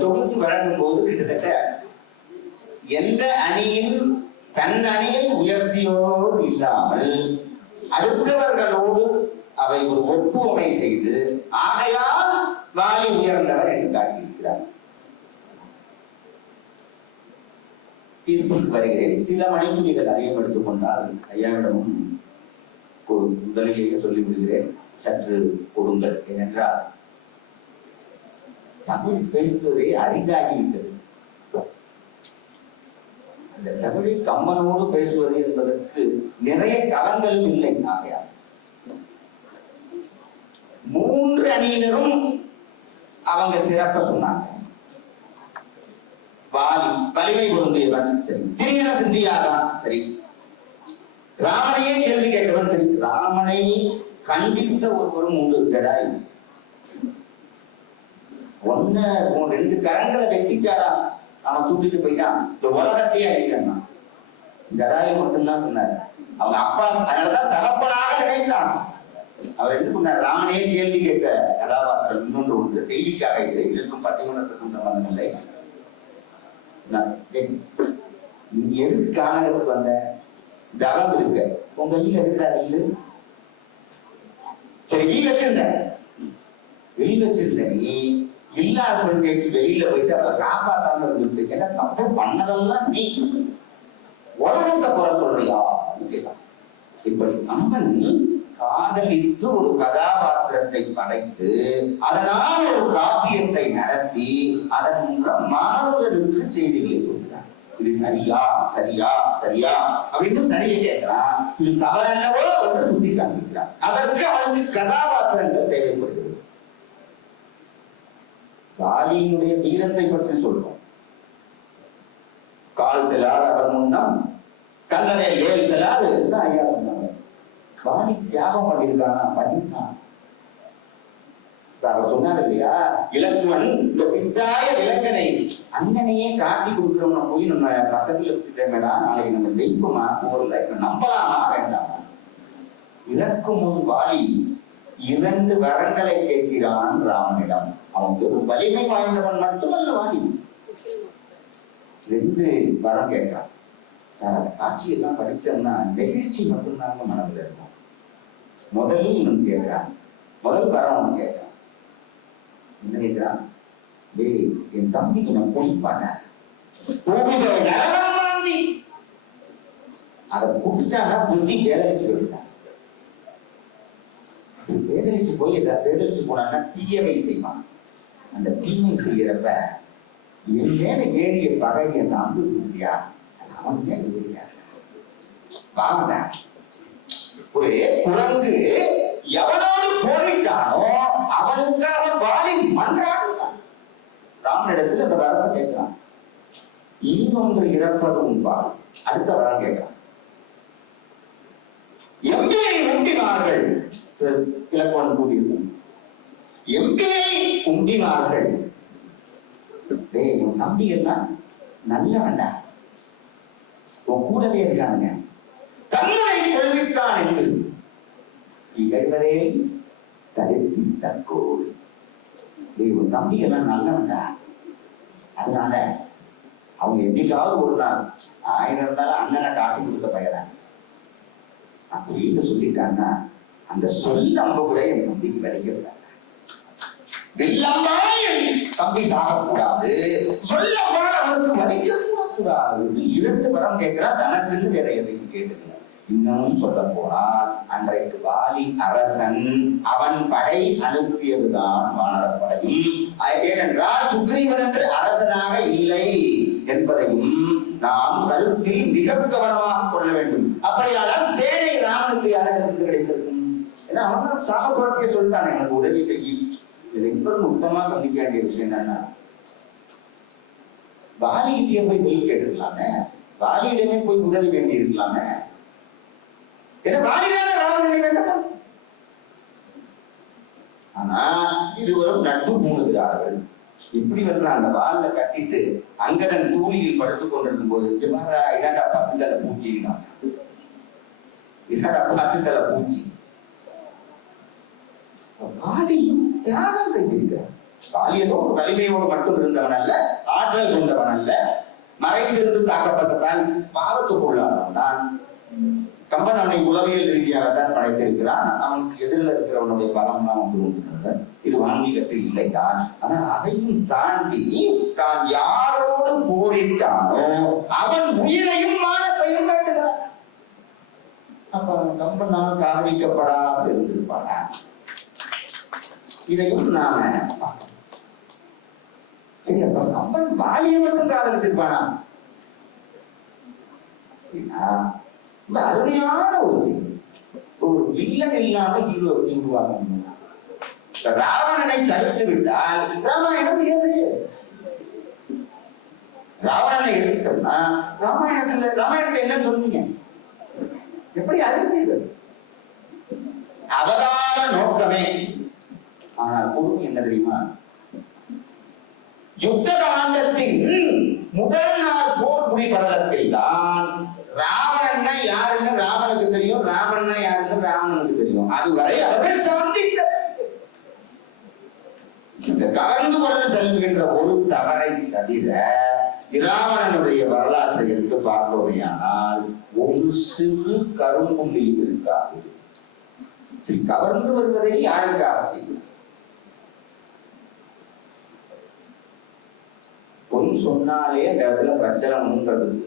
தொகுத்து வழங்கும் போது கிட்டத்தட்ட எந்த அணியின் தன் அணியை உயர்த்தியோடு இல்லாமல் அடுத்தவர்களோடு அவை ஒரு ஒப்புமை செய்து ஆகையால் வாலி உயர்ந்தவர் என்று காட்டியிருக்கிறார். தீர்ப்புக்கு வருகிறேன். சில மணித்துளிகள் அதிகம் எடுத்துக் கொண்டால் ஐயாவிடமும் முதலிலேயே சொல்லிவிடுகிறேன், சற்று கொடுங்கள். ஏனென்றால் தமிழ் பேசுவதே அரிதாகிவிட்டது. அந்த தமிழை கம்மனோடு பேசுவது என்பதற்கு நிறைய களங்களும் இல்லை. ஆகையால் 3 அணியினரும் அவங்க சிறப்ப சொன்னாங்க. வாலி வலிமை பொருந்தியவன் சரி, சிறியன சிந்தியாதான் சரி, ராமனையே கேள்வி கேட்டவன் சரி, ராமனை கண்டித்த ஒருவரும் உண்டு. ஜடாயு 2 கரங்களை வெட்டிட்டாடா, அவன் தூக்கிட்டு போயிட்டான், இந்த உலகத்தையே அடிக்கிறான். ஜடாயு மட்டும்தான் சொன்னார். அவங்க அப்பா அதனாலதான் தகப்பனாக நினைத்தான். அவர் என்ன பண்ணார், ராமனையே கேள்வி கேட்ட கதாபாத்திரம் இன்னொன்று உண்டு. செய்திக்காக இது, இதற்கும் பட்டிமன்றத்துக்கும் சம்பந்தம் இல்லை. எதுக்கு கானகத்துக்கு வந்த தவம் இருக்க உங்க கையில் இருக்கிறார் இல்லு சரி, வெளி வச்சிருந்த நீ இல்லாத வெளியில போயிட்டு அவரை காப்பாத்தாம இருந்து என்ன தப்பு பண்ணதெல்லாம் நீ உலகத்தை குறை சொல்றியா? இப்படி அம்மன் காதலித்து ஒரு கதாபாத்திரத்தை படைத்து அதனால் ஒரு காப்பியத்தை நடத்தி அதன் மூலம் மாணவர்களுக்கு செய்திகளை கொடுக்கிறார். இது சரியா சரியா சரியா அப்படின்னு சரியை கேட்கிறான். இது தவறல்லவோ என்று சுட்டி காண்பிக்கிறார். அதற்கு அவனுக்கு கதாபாத்திரங்கள் தேவைப்படுகிறது. வாலியினுடைய வீரத்தை பற்றி சொல்றோம். கால் செல்லாத அவன் முன்னம் கல்லறை வேல் செல்லாது ஐயா சொன்னாங்க. வாலி தியாகம் பண்ணியிருக்கானா? பண்ணிருக்கான். அவர் சொன்னார் இல்லையா, இலக்குவன் இந்த பித்தாய இலக்கணை அண்ணனையே காட்டி கொடுக்கிறவன போய் நம்ம பக்கத்துல வச்சுட்டேங்கடா, நாளைக்கு நம்ம ஜெயிப்போமா போர்ல, நம்பலாமா வேண்டாமா? இதற்கு முன் வாலி 2 வரங்களை கேட்கிறான் ராமனிடம். அவன் ஒரு வலிமை வாய்ந்தவன் மட்டுமல்ல, வாலி 2 வரம் கேட்கிறான். சார், அந்த காட்சியெல்லாம் படிச்சோம்னா நெகிழ்ச்சி மட்டும்தாங்க மனதில் இருக்கும். முதல் கேட்கிறான், முதல் வரம் அவன் கேட்கிறான். என்ன கேட்கிறான்? டேய், என் தம்பிக்கு நான் பொழிப்பான அதை குடிச்சிட்டான்னா புத்தி வேதலிச்சு போயிட்டான். வேதலிச்சு போய் வேதலிச்சு போனான்னா தீயவை செய்வான். அந்த தீமை செய்யறப்ப என் மேல ஏறிய பகை அந்த அம்பு குட்டியா அவன் மேல ஏறினார். வாங்க, ஒரு குரங்கு எவனோடு போரிட்டானோ அவனுக்காக வாலி மன்றாடுகிறான். ராமனிடத்தில் அந்த வரத்தை கேட்கிறான். இன்னொன்று இறப்பது உண்பான். அடுத்த வரம் கேட்கிறான். எம்பியை உண்டினார்கள், இலக்குவன் கூடியது. எம்பியை உண்டினார்கள். உன் நம்பி எல்லாம் நல்ல வேண்டாம், உன் கூடவே இருக்கானுங்க. தன்னை கொள்வித்தான் என்று இகழ்வரே தடுப்பி தற்கோள். உன் தம்பிகள்லாம் நல்லவன்டா, அதனால அவங்க என்னைக்காவது ஒரு நாள் 1000 இருந்தாலும் அண்ணனை காட்டி கொடுத்த பையன் அப்படின்னு சொல்லிட்டான்னா அந்த சொல்ல அம்ப கூட என் தம்பிக்கு வலிக்கிறாங்க. தம்பி சாகக்கூடாது, சொல்லப்பா அவனுக்கு வலிக்க கூடாது. 2 வரம் கேட்கிறா. தனக்குன்னு வேற எதையும் கேட்டுக்கல. இன்னும் சொல்ல போனால் அன்றைக்கு வாலி அரசன் அவன் படை அனுப்பியதுதான் வானர படையும். ஏனென்றால் சுக்ரீவன் என்று அரசனாக இல்லை என்பதையும் நாம் கருத்தில் மிக கவனமாக கொள்ள வேண்டும். அப்படியானால் சேனை ராமனுக்கு யாரிடமிருந்து கிடைத்திருக்கும்? ஏன்னா அவன் சாகப்புறத்தையே சொல்லிட்டான், எனக்கு உதவி செய்யும். இது ரொம்ப நுட்பமா கவனிக்க வேண்டிய விஷயம் என்னன்னா, வாலிகிட்டே போய் உதவி கேட்டுக்கலாமே, வாலியிடமே போய் உதவி வேண்டி இருக்கலாமே. ஏன்னா வாலிதான ராமனை வேண்டாம். ஆனா இருவரும் நட்பு பூணுகிறார்கள். இப்படி வென்றாங்க. வால்ல கட்டிட்டு அங்கதன் தூளியில் படுத்துக் கொண்டிருக்கும் போது இதாண்டா 10 தலை பூச்சி, இதாண்டா 10 தலை பூச்சி. வாலி தியாகம் செய்திருக்கிறார். வாலி ஏதோ ஒரு வலிமையோடு மட்டும் இருந்தவன் அல்ல, ஆற்றல் கொண்டவன் அல்ல, மறைந்திருந்து தாக்கப்பட்டதால் பாவத்துக்குள்ளானவன் தான். கம்பன் அவனை உளவியல் ரீதியாகத்தான் படைத்திருக்கிறான். அவனுக்கு எதிரில் இருக்கிறவனுடைய பலம் தான் ஒன்று. இது ஆன்மீகத்தில் இல்லைதான். ஆனால் அதையும் தாண்டி தான் யாரோடு போரிட்டானோ அவன் உயிரையும் மானத்தையும் காட்டுகிறான். அப்ப அவன் கம்பனால் காதலிக்கப்படாமல் இருந்திருப்பானா? இதையும் நாம சரி, அப்ப கம்பன் வாலியை மட்டும் காதலிச்சிருப்பானா? அருமையான ஒரு வில்லன் இல்லாம ஹீரோ எப்படி உருவாங்க? ராவணனை தடுத்து விட்டால் ராமாயணம் ஏது? ராவணனை எடுத்துட்டோம்னா ராமாயணத்தை என்ன சொன்னீங்க? எப்படி அழிந்தீர்கள்? அவதார நோக்கமே. ஆனால் பொறுமை என்ன தெரியுமா? யுத்த காண்டத்தின் முதல் நாள் போர் முடிபடலத்தில் தான் ராவணன்னா யாருன்னு ராவனுக்கு தெரியும், ராவணன்னா யாருன்னு ராவணனுக்கு தெரியும். அதுவரை அவர்கள் சந்தித்த இந்த கலந்து கொண்டு செல்கின்ற ஒரு தவறை தவிர இராவணனுடைய வரலாற்றை எடுத்து பார்த்தோமையானால் ஒரு சிறு கரும்புள்ளி இருக்காது. கவர்ந்து வருவதை யாருக்காக செய்யும்? பொய் சொன்னாலே அந்த இடத்துல பிரச்சனை உண்றதுக்கு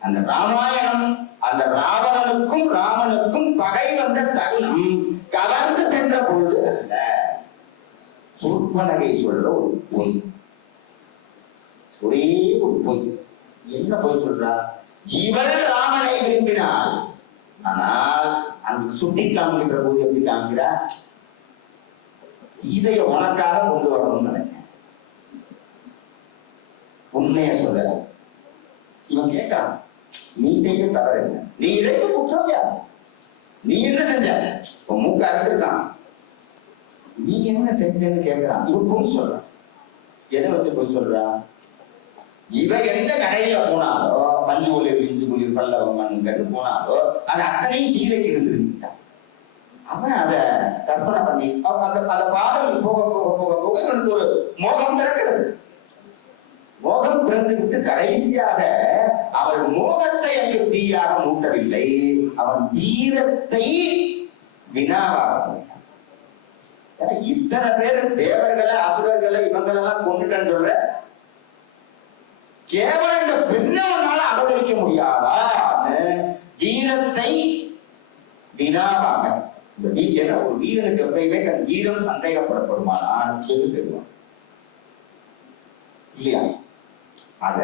அந்த ராமாயணம் அந்த ராவணனுக்கும் ராமனுக்கும் பகை வந்த தருணம் கவர்ந்து சென்ற பொழுது அல்ல. சூர்பனகை சொல்ற ஒரு பொய், ஒரே ஒரு பொய். என்ன பொய் சொல்றா? இவள் ராமனை விரும்பினாள். ஆனால் அங்கு சுட்டி காமிக்கின்ற போது எப்படி காமிக்கிறா? சீதைய உனக்காக கொண்டு வரணும்னு நினைச்சேன். உண்மைய சொல்ல இவன் கேட்கிறான், நீ செய்ய தவறு என்ன? நீ இழைத்த குற்றம் யார்? நீ என்ன செஞ்ச? மூக்க அறுத்திருக்கான், நீ என்ன செஞ்சன்னு கேட்கிறான். இவன் பொய் சொல்றான். எதை வச்சு பொய் சொல்றான்? இவ எந்த கடையில போனாலோ, பஞ்சு ஒளிர் பிஞ்சு குளிர் பல்லவம் மண்ணுக்கு போனாலோ அது அத்தனையும் சீதைக்கு இருந்துட்டான். அவன் அதை கற்பனை பண்ணி அந்த பாடல் போக போக போக போக எனக்கு ஒரு மோகம் பிறக்கிறது. மோகம் பிறந்து விட்டு கடைசியாக அவள் மோகத்தை அங்கு தீயாக மூட்டவில்லை, அவன் வீரத்தை வினாவாக. இத்தனை பேர் தேவர்களை அசுரர்களை இவங்களெல்லாம் கொண்டுட்டேன்னு சொல்ற, கேவலம் இந்த பெண்ணால அபகரிக்க முடியாதா? வீரத்தை வினாவாக. இந்த ஒரு வீரனுக்கு எப்பயுமே தன் வீரம் சந்தேகப்படப்படுமானால் கேள்வி பெறுவான் இல்லையா? அத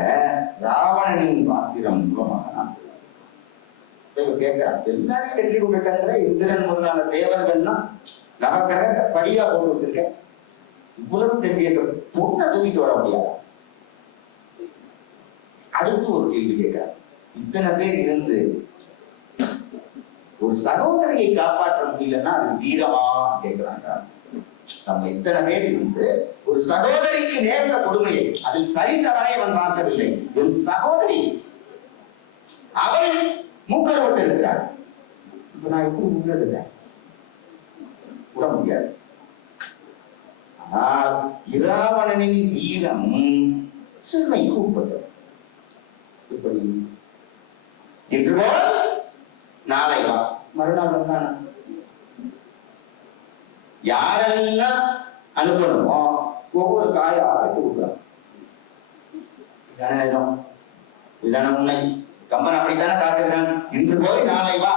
ராவணனின் பாத்திரம் மூலமாக நான் கேட்கிறான். எல்லாரையும் வெற்றி கொண்டுட்டாங்க. இந்திரன் முதலான தேவர்கள்னா நவக்கிரக படியா போட்டு வச்சிருக்க, இவ்வளவு தெரிஞ்ச பொண்ணை தூக்கிட்டு வர முடியாது. அடுத்து ஒரு கேள்வி கேட்கிறார். இத்தனை பேர் இருந்து ஒரு சகோதரியை காப்பாற்ற முடியலன்னா அது வீரமா கேட்கிறாங்க. நம்ம இத்தனை பேர் இருந்து ஒரு சகோதரிக்கு நேர்ந்த கொடுமையை அதில் சரிதவரை அவன் பார்க்கவில்லை. என் சகோதரி அவள் மூக்கரப்பட்டு இருக்கிறாள். இப்ப நான் எப்படி முன்னெடுத்த விட முடியாது. ஆனால் இராவணனின் வீரம் சிறுமைக்கு உட்பட்டது. இப்படி இன்று போல் நாளை வா, மறுநாள் வந்தான யாரெல்லாம் அனுப்பணுமோ ஒவ்வொரு காயா கொடுக்குறான். இதான உண்மை. கம்பன் அப்படித்தானே காட்டுகிறான். இன்று போய் நாளை வா,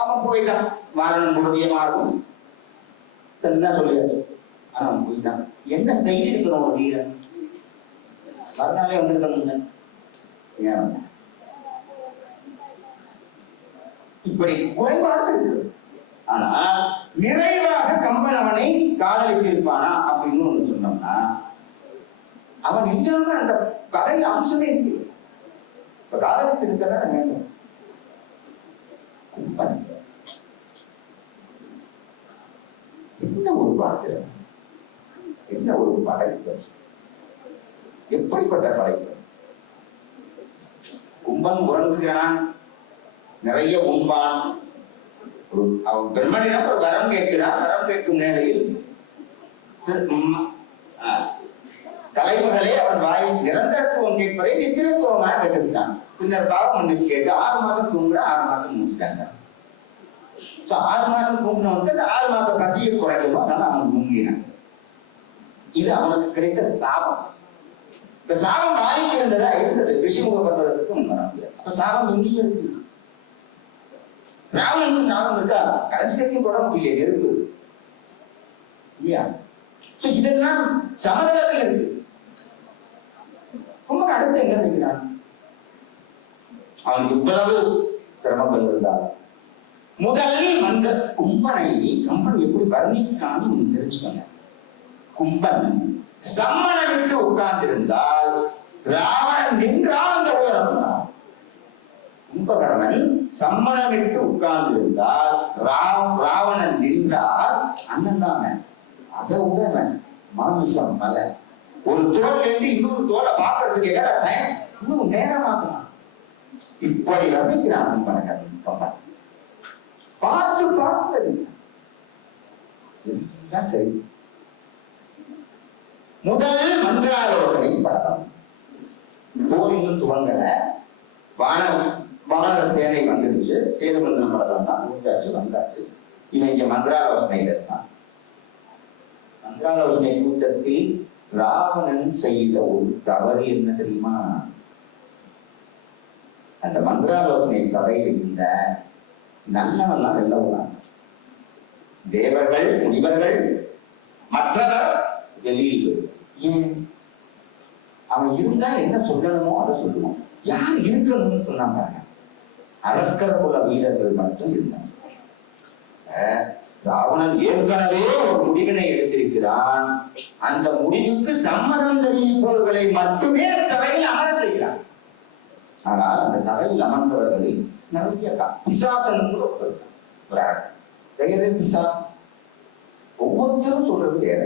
அவன் போயிட்டான். வாரணம் பொழுதிய மாறும் என்ன சொல்லியாச்சு. ஆனா அவன் போயிட்டான். என்ன செய்திருக்கிறோம் ஒரு வீரன்? மறுநாளே வந்திருக்கணும். இப்படி குறைபாடு இருக்கிறது. ஆனால் நிறைவாக கம்பன் அவனை காதலித்து இருப்பானா அப்படின்னு ஒண்ணு சொன்னோம்னா அவன் இல்லாம அந்த கதையில அம்சமே இருக்கு. இப்ப காதலித்து இருக்கதான் வேண்டும். கம்பன் என்ன ஒரு பாத்திரம், என்ன ஒரு படைப்பு, எப்படிப்பட்ட படைப்பு. கும்பன் உறங்குகிறான், நிறைய உண்பான். அவன் பெண்மணியிடம் ஒரு வரம் கேட்கிறான். வரம் கேட்கும் நேரையில் தலைவர்களே அவன் வாயில் நிரந்தரத்துவம் கேட்பதை நித்திரத்துவமாக கேட்டுவிட்டான். பின்னர் பாவம் மன்னிப்பு கேட்டு 6 மாசம் தூங்குற 6 மாசம் முடிச்சிட்டாங்க. 6 மாசம் தூங்கினவனுக்கு அந்த 6 மாசம் பசியை குறைக்கணும், அதனால அவன் தூங்கினான். இது அவனுக்கு கிடைத்த சாபம். இப்ப சாபம் பாதிக்கு இருந்ததா இருந்தது, ரிஷிமுக பர்வதத்துக்கு வர முடியாது. அப்ப சாபம் எங்கேயும் இருக்கு. ராவணனுக்கு சாபம் இருக்கா? கடைசி வரைக்கும் தொட முடியல, நெருப்பு இல்லையா? இதெல்லாம் சமதளத்தில் இருக்கு. கும்பன் அடுத்து என்ன இருக்கிறான்? அவனுக்கு இவ்வளவு சிரமங்கள் இருந்தால் முதல் மந்திர கும்பனை கம்பன் எப்படி வர்ணிக்கிறான்னு தெரிஞ்சுக்கோங்க. கும்பன் சம்மனை விட்டு உட்கார்ந்திருந்தால் ராவணன் நின்றால் அந்த உயரம். கும்பகர்ணன் சம்மனை விட்டு உட்கார்ந்திருந்தால் ராவணன் நின்றால் அண்ணன் தாங்க. அதை உடவன் மாமிசம் மலை ஒரு தோல்ல இருந்து இன்னொரு தோலை பார்க்கறதுக்கு டைம் இன்னும் நேரமாகலாம். இப்படி வர்ணிக்கிறான் கும்பன். பார்த்து பார்த்து சரி. முதல் மந்திராலோசனை படம் போர் இன்னும் துவங்கல. வானர சேனை வந்துடுச்சு. சேதுமந்திரம் படம் தான் முடிஞ்சாச்சு, வந்தாச்சு. இவன் இங்க மந்திராலோசனையில இருக்கான். மந்திராலோசனை கூட்டத்தில் ராவணன் செய்த ஒரு தவறு என்ன தெரியுமா? அந்த மந்திராலோசனை சபையில் இருந்த நல்லவெல்லாம் வெல்ல விடுறாங்க. தேவர்கள், முனிவர்கள், மற்றவர் வெளியில். ஏன்? அவன் இருந்தா என்ன சொல்லணுமோ அதை சொல்லுவோம். யார் இருக்கணும்னு சொன்னாங்க? அரக்கர் குல வீரர்கள் மட்டும் இருந்தாங்க. ராவணன் ஏற்கனவே ஒரு முடிவினை எடுத்திருக்கிறான். அந்த முடிவுக்கு சம்மதம் தெரிவிப்பவர்களை மட்டுமே சபையில் அமர செய்கிறான். ஆனால் அந்த சபையில் அமர்ந்தவர்களில் நிறைய பிசாசன் பிசாசன் ஒவ்வொருத்தரும் சொல்றது வேற.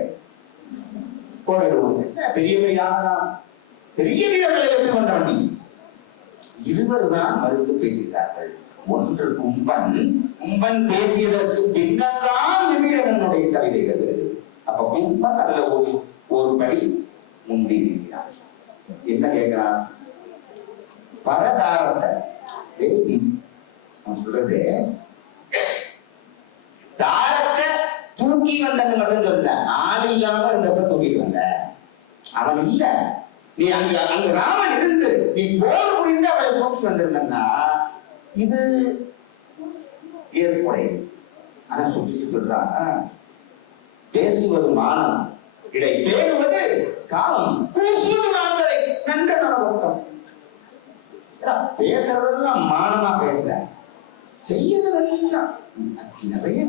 பெரிய பெரிய வீரர்களை வெற்றி கொண்டவன் இருவர் தான் மறுத்து பேசுகிறார்கள். ஒன்று கும்பன். கும்பன் பேசியதற்கு பின்னர்தான் நிமிடனுடைய கவிதைகள் வருது. அப்ப கும்பன் அதுல ஒரு படி முந்தி இருக்கிறான். என்ன கேட்கிறான்? பரதாரத்தை சொல்றது தாரத்தை தூக்கி வந்தது மட்டும் சொல்ல, ஆள் இல்லாம இருந்தப்ப தூக்கிட்டு வந்த அவன் இல்ல. நீ அங்க ராமன் இருந்து நீ போர் புரிந்து அவளை தூக்கி வந்திருந்தா இது ஏற்புடையது. ஆனா சொல்றான், பேசுவது மானம், இடை தேடுவது காலம், பூசுவது மாந்தரை நன்றடம். பேசுறதெல்லாம் மானமா பேசல, செய்யறதெல்லாம் நிறைய.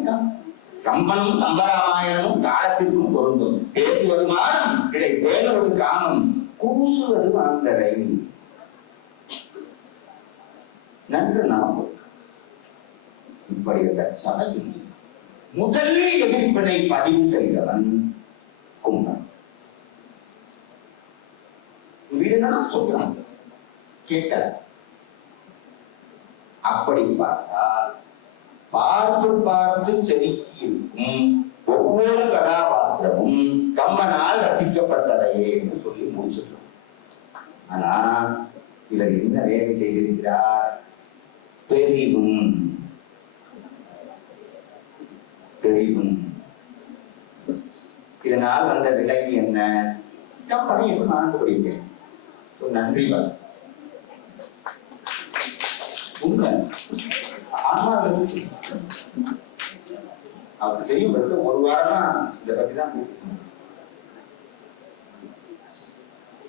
கம்பனும் கம்பராமாயணமும் காலத்திற்கும் பொருந்தும். பேசுவது மானம், இடை தேடுவது காமம், கூசுவது மாந்தரை நன்று நமக்கு. இப்படி இருந்த சபையில் முதல் எதிர்ப்பினை பதிவு செய்தவன் கும்பன். வீடுனா சொல்றாங்க, கேட்கல. அப்படி பார்த்தால் பார்த்து பார்த்து செதுக்கி இருக்கும் ஒவ்வொரு கதாபாத்திரமும் கம்பனால் ரசிக்கப்பட்டதையே என்று சொல்லி முடிச்சிருக்கோம். ஆனா இவர் என்ன வேலை செய்திருக்கிறார்? பெரிதும் பெரிதும். இதனால் வந்த விளைவு என்ன? கம்பனை எப்படி நான் படிக்கிறேன். நன்றி உண்மை. ஆமா, அவருக்கு தெரியும். ஒரு வாரமா இதை பத்தி தான் பேசிக்கணும்.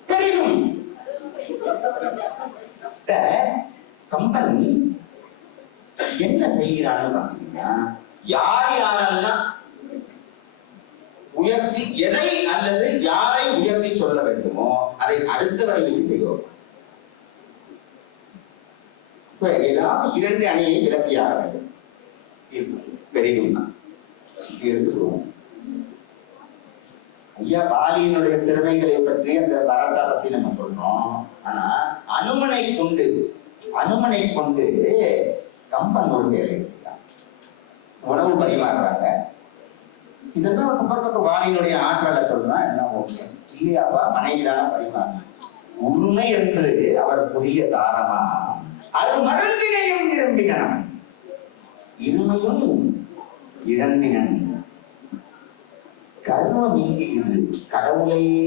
பெரிதும் கம்பன் என்ன செய்கிறான்னு பாத்தீங்கன்னா, யார் யாரெல்லாம் உயர்த்தி எதை அல்லது யாரை உயர்த்தி சொல்ல வேண்டுமோ அதை அடுத்த வரையில் செய்வோம். ஏதாவது 2 அணியை விலக்கியாக வேண்டும். பெரிதும் எடுத்துக்கிறோம். ஐயா, பாலியினுடைய திறமைகளை பற்றி அந்த வரதா பத்தி நம்ம சொல்றோம். ஆனா அனுமனை கொண்டு கம்பன் ஒரு வேலை செய்யலாம். உணவு பரிமாறுறாங்க. இதெல்லாம் புகழ்பெற்ற வாணியினுடைய ஆற்றலை சொல்றான். என்ன ஓகே இல்லையாப்பா, மனைவிதான பரிமாறும் உண்மை என்று அவர் புரிய தாரமா அது மருந்தினையும் விரும்பினான், இருமையும் இழந்தினன். கர்மம் இங்கு இது கடவுளையே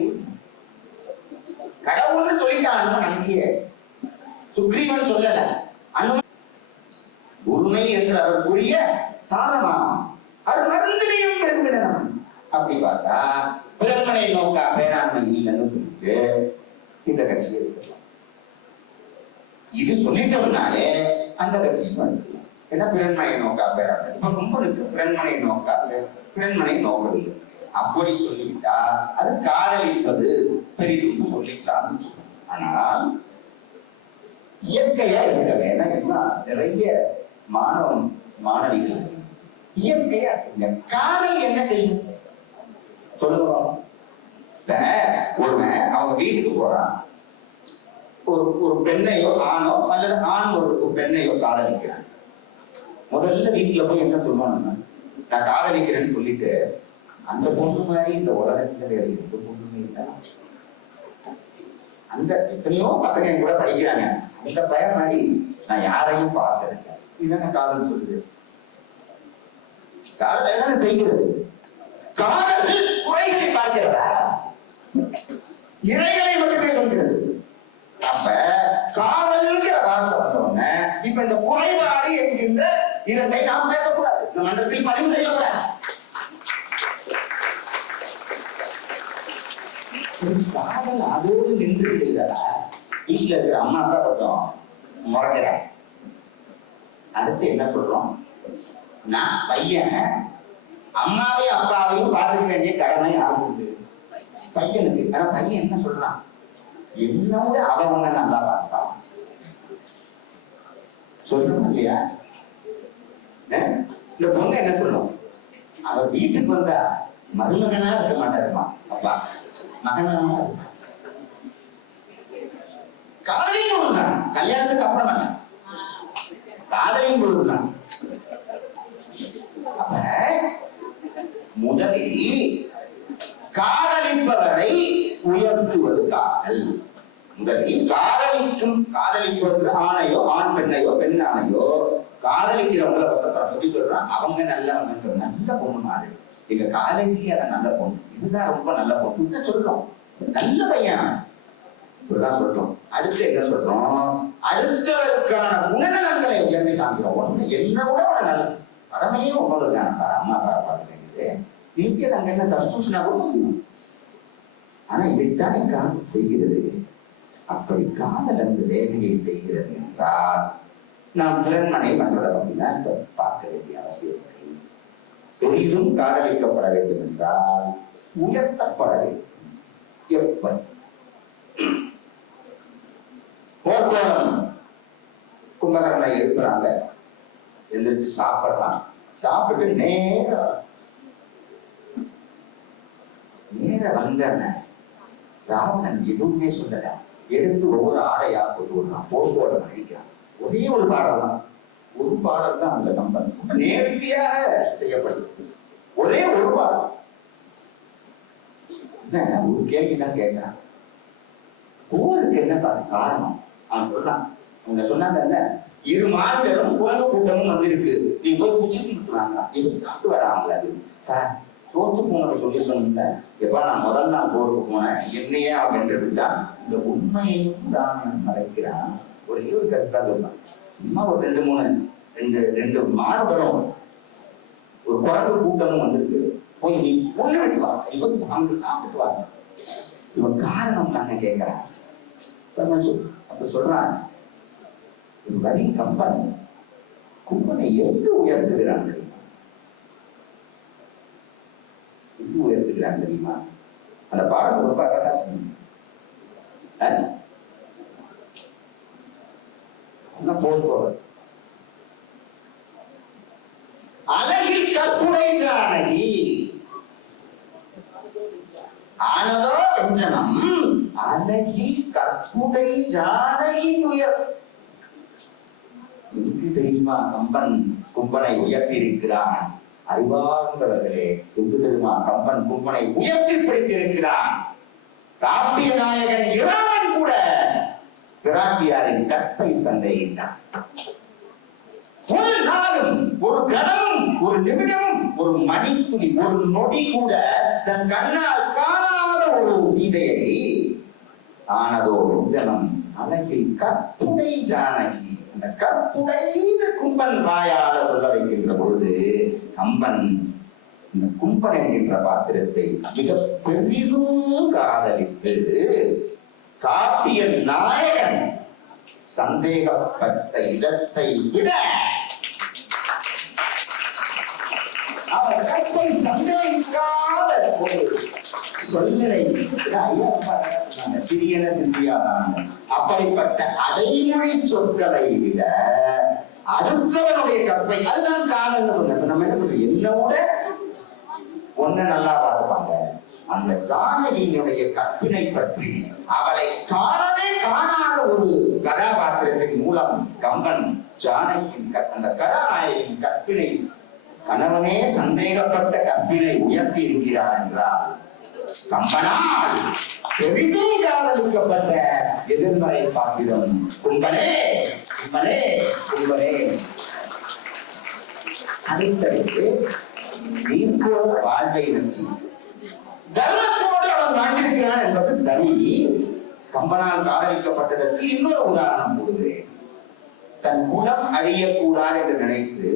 கடவுள்னு சொல்லிட்டான் அனுமன். அங்கேயே சுக்ரீவன் சொல்லல, அனுமன் உண்மை என்று அவர் புரிய தாரமா அது மருந்தினையும் விரும்பினான். அப்படி பார்த்தா பிறன்மனை நோக்கா பேராண்மை இல்லைன்னு சொல்லிட்டு இந்த கட்சியை எடுத்துக்கலாம். இது சொல்லிட்டோம்னாலே அந்த கட்சிக்கு வந்துடலாம். ஏன்னா பிறன்மனை நோக்கா பேராண்மை இப்ப கும்பலுக்கு பிறன்மனை நோக்கா பிறன்மனை நோக்கவில்லை. அப்படி சொல்லிவிட்டா அது காதலிப்பது பெரிதும் சொல்லிக்கலாம்னு சொல்லுவோம். ஆனால் இயற்கையா இருக்க வேணாம். நிறைய மாணவிகள் இயற்கையா இருக்குங்க. காதல் என்ன செய்யும் சொல்லுவோம். ஒருவன் அவங்க வீட்டுக்கு போறான், ஒரு பெண்ணையோ ஆணோ அல்லது ஆண் ஒரு பெண்ணையோ காதலிக்கிறான். முதல்ல வீட்டுல போய் என்ன சொல்லுவாங்க, நான் காதலிக்கிறேன்னு சொல்லிட்டு அந்த பொண்ணு மாதிரி இந்த உலகத்துல வேற எந்த பொண்ணுமே இல்லை. அந்த எத்தனையோ பசங்க கூட படிக்கிறாங்க, அந்த பையன் மாதிரி நான் யாரையும் பார்த்திருக்கேன். இதுதானே காதல் சொல்லுது. காதல் என்ன செய்கிறது? காதல் குறைகளை பார்க்கிறதா, இறைகளை மட்டுமே சொல்கிறது. அப்ப காதல்ங்கிற வார்த்தை வந்தோடனே இப்ப இந்த குறைபாடு என்கின்ற இரண்டை நாம் பேசக்கூடாது, இந்த மன்றத்தில் பதிவு செய்யக்கூடாது. காதல் அதோடு நின்று இருக்கிறதா? வீட்டுல இருக்கிற அம்மா அப்பா கொஞ்சம் முறைக்கிறாங்க. அடுத்து என்ன சொல்றோம், நான் பையன் அம்மாவையும் அப்பாவையும் பார்த்துக்க வேண்டிய கடமை ஆகுது பையனுக்கு. ஆனா பையன் என்ன சொல்றான், என்னோட அவன் நல்லா பார்ப்பான் சொல்றோம் இல்லையா? இந்த பொண்ணு என்ன சொல்லும், அவர் வீட்டுக்கு வந்தா மருமகனா இருக்க மாட்டாருமா, அப்பா மகனா இருப்பான். காதலியும் பொழுதுதான், கல்யாணத்துக்கு அப்புறம் அல்ல, காதலியும் பொழுதுதான். அப்ப முதலில் காதலிப்பவரை உயர்த்துவது காதல். முதலில் காதலிப்பது ஆணையோ ஆண் பெண்ணையோ பெண் ஆணையோ காதலிக்கிறவங்கள பத்தி சொல்றான், அவங்க நல்லவங்க, நல்ல பொண்ணு மாதிரி எங்க காலேஜ்லயே அதான் நல்ல பொண்ணு, இதுதான் ரொம்ப நல்ல பொண்ணு சொல்றோம், நல்ல பையன் இப்படிதான் சொல்றோம். அடுத்து என்ன சொல்றோம், அடுத்தவருக்கான குணநலன்களை உயர்ந்து காமிக்கிறோம். ஒண்ணு என்னோட நல்ல கடமையே உங்களதுதான்ப்பா, அம்மா அப்பா பார்க்க வேண்டியது நீங்க அங்க என்ன சப்ஸ்டியூஷனா கூட முடியும். ஆனா இதைத்தானே காதல் செய்கிறது. அப்படி காதல் அந்த வேலையை செய்கிறது என்றால் நாம் திறன்மனை பண்றதை அப்படின்னா இப்ப பார்க்க வேண்டிய அவசியம் இல்லை. பெரிதும் காதலிக்கப்பட வேண்டும் என்றால் உயர்த்தப்பட வேண்டும். எப்படி? போர்க்கோளம் கும்பகரனை எழுப்புறாங்க, எந்திரிச்சு சாப்பிடுறான், சாப்பிட்டு நேர வந்தன ராவணன் எதுவுமே சொல்லல, எடுத்து ஒவ்வொரு ஆடையா கொண்டு விடுறான், போர்க்கோளம் அழிக்கிறான். ஒரே ஒரு பாடல் தான், ஒரு பாடல் தான் அந்த கம்பன் நேர்த்தியாக செய்யப்படுது. ஒரே ஒரு பாடல். ஒரு கேள்விதான் கேட்கிறான், போருக்கு என்ன காரணம்? அவன் சொல்றான், அவங்க சொன்னாங்கல்ல, இரு மாநிலம் குழந்தை கூட்டமும் வந்திருக்கு, நீ போய் குச்சிட்டு இருக்கிறாங்க, இப்ப சாப்பிட்டு வராங்களா சார்? தோத்து போனதை சொல்லி சொன்ன, எப்ப நான் முதல் நாள் போருக்கு போனேன், என்னையே அவன் வென்று விட்டான், இந்த உண்மையையும் தான் மறைக்கிறான். ஒரே ஒரு கருத்தாக இருந்தான், சும்மா ஒரு ரெண்டு மாணவரும் ஒரு குழந்தை கூட்டமும் வந்திருக்கு, போய் நீ பொண்ணு விட்டு வா, இவன் அங்க சாப்பிட்டு வாங்க. இவன் காரணம் தானே கேட்கிறான். அப்ப சொல்றான், வரி கம்பன் கும்பனை எங்க உயர்த்துகிறான் தெரியுமா? எங்க உயர்த்துகிறான் தெரியுமா? அந்த பாடம் ரொம்ப அழகா போர் அழகில் கற்புடை ஜானகி ஆனதோ வெஞ்சனம், அழகில் கற்புடை ஜானகி துயர். எங்கு தெரியுமா கம்பன் கும்பனை உயர்த்தி இருக்கிறான்? அறிவார்ந்தவர்களே, எங்கு தெரியுமா கம்பன் கும்பனை உயர்த்தி பிடித்திருக்கிறான். காப்பிய நாயகன் இராமன் கூட பிராட்டியாரின் கற்பை சண்டையிட்டான். ஒரு நாளும், ஒரு கணமும், ஒரு நிமிடமும், ஒரு மணித்துளி, ஒரு நொடி கூட தன் கண்ணால் காணாத ஒரு சீதையை ஆனதோ ஜனம் அழகில் கற்புடை ஜானகி. அந்த கற்புடை கும்பன் வாயால சொல்ல வைக்கின்ற பொழுது கம்பன் இந்த கும்பன் என்கின்ற பாத்திரத்தை மிக பெரிதும் காதலித்து காப்பிய நாயகன் சந்தேகப்பட்ட இடத்தை விட அவர் கற்பை சந்தேகிக்காத ஒரு சொல்லினை சிறியன சிந்தியாதான் அப்படிப்பட்ட அடைமொழி சொற்களை விட அடுத்தவனுடைய கற்பை, அதுதான் காதல் சொன்ன. நம்ம என்ன சொல்றோம், என்னோட ஒன்ன நல்லா பார்த்துப்பாங்க. அந்த ஜானகியினுடைய கற்பினை பற்றி அவளை காணவே காணாத ஒரு கதாபாத்திரத்தின் மூலம் கம்பன் ஜானகியின் அந்த கதாநாயகின் கற்பினை, கணவனே சந்தேகப்பட்ட கற்பினை உயர்த்தி இருக்கிறார் என்றால் கம்பனால் பெரிதும் காதலிக்கப்பட்ட எதிர்மறை பாத்திரம் கும்பனே கும்பனே கும்பனே. அடுத்தடுத்து நீர்போல வாழ்வை நச்சு தர்மத்தோடு அவன் வாழ்ந்திருக்கிறான் என்பது சரி. கம்பனால் காதலிக்கப்பட்டதற்கு இன்னொரு உதாரணம் கூறுகிறேன். தன் குலம் அழியக்கூடாது என்று நினைத்து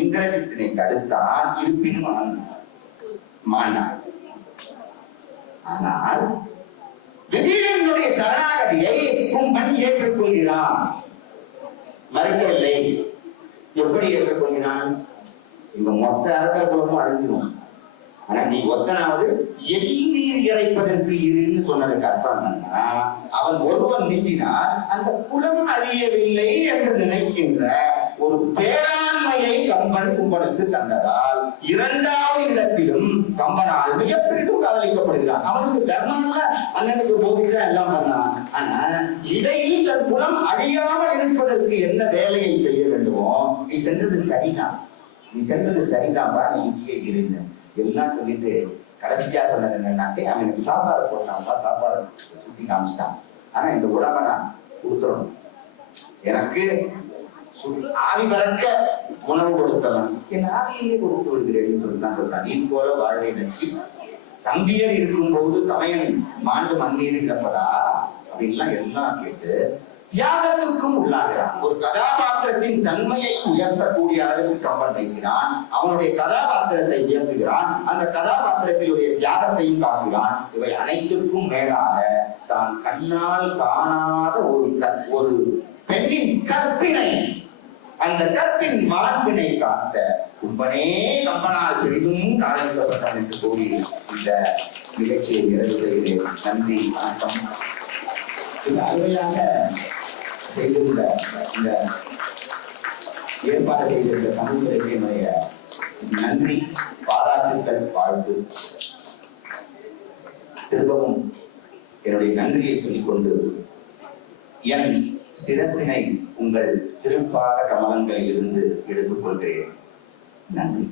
இந்திரஜித்தினை தடுத்தான். இருப்பினும் அவன் மாண்டான். ஆனால் திடீரெனுடைய சரணாகதியை கும்பன் ஏற்றுக்கொள்கிறான், மறுக்கவில்லை. எப்படி ஏற்றுக்கொள்கிறான்? இங்க மொத்த அரசர் குலமும் அழிஞ்சிடும், ஆனா நீ ஒத்தனாவது எண்ணீர் இறைப்பதற்கு இருன்னு சொன்னதுக்கு அர்த்தம் என்னன்னா, அவன் ஒருவன் மிஞ்சினால் அந்த குலம் அழியவில்லை என்று நினைக்கின்ற ஒரு பேராண்மையை கம்பன் கும்பனுக்கு தந்ததால் இரண்டாவது இடத்திலும் கம்பனால் மிக பெரிதும் காதலிக்கப்படுகிறான். அவனுக்கு தர்மம்ல அண்ணனுக்கு போதிச்சா எல்லாம் பண்ணான். ஆனா இடையில் தன் குலம் அழியாமல் இருப்பதற்கு என்ன வேலையை செய்ய வேண்டுமோ, நீ சென்றது சரிதான், நீ சென்றது சரிதான்பா, நீ இங்கே இருந்த எல்லாம் சொல்லிட்டு கடைசியா சொன்னது என்னன்னாட்டே, அவனுக்கு சாப்பாடு போட்டான்ப்பா, சாப்பாடு சுத்தி காமிச்சிட்டான். ஆனா இந்த உடம்பை நான் கொடுத்துடணும், எனக்கு ஆவி பறக்க உணவு கொடுத்தவன் என் ஆவியிலே கொடுத்து விடுகிறேன் சொல்லிதான் சொல்றான். இது போல வாழ்வை நோக்கி தம்பியர் இருக்கும் போது தமையன் மாண்டு மண்ணீர் கிடப்பதா அப்படின்லாம் எல்லாம் கேட்டு தியாகத்துக்கும் உள்ளாகிறான். ஒரு கதாபாத்திரத்தின் தன்மையை உயர்த்தக்கூடிய அளவுக்கு கம்பன் வைக்கிறான். அவனுடைய கதாபாத்திரத்தை உயர்த்துகிறான். அந்த கதாபாத்திரத்தினுடைய தியாகத்தையும் காட்டுகிறான். இவை அனைத்துக்கும் மேலாக தான் கண்ணால் காணாத ஒரு பெண்ணின் கற்பினை, அந்த கற்பின் மாண்பினை காத்த கும்பனே கம்பனால் பெரிதும் காதலிக்கப்பட்டான் என்று கூறி இந்த நிகழ்ச்சியை நிறைவு செய்கிறேன். நன்றி, வணக்கம். இந்த அருமையாக செய்துள்ள இந்த ஏற்பாடு செய்திருந்த தமிழ்துறைக்கு என்னுடைய நன்றி, பாராட்டுக்கள், வாழ்த்து. திரும்பவும் என்னுடைய நன்றியை சொல்லிக்கொண்டு என் சிரசினை உங்கள் திருப்பாத கமலங்களில் இருந்து எடுத்துக்கொள்கிறேன். நன்றி.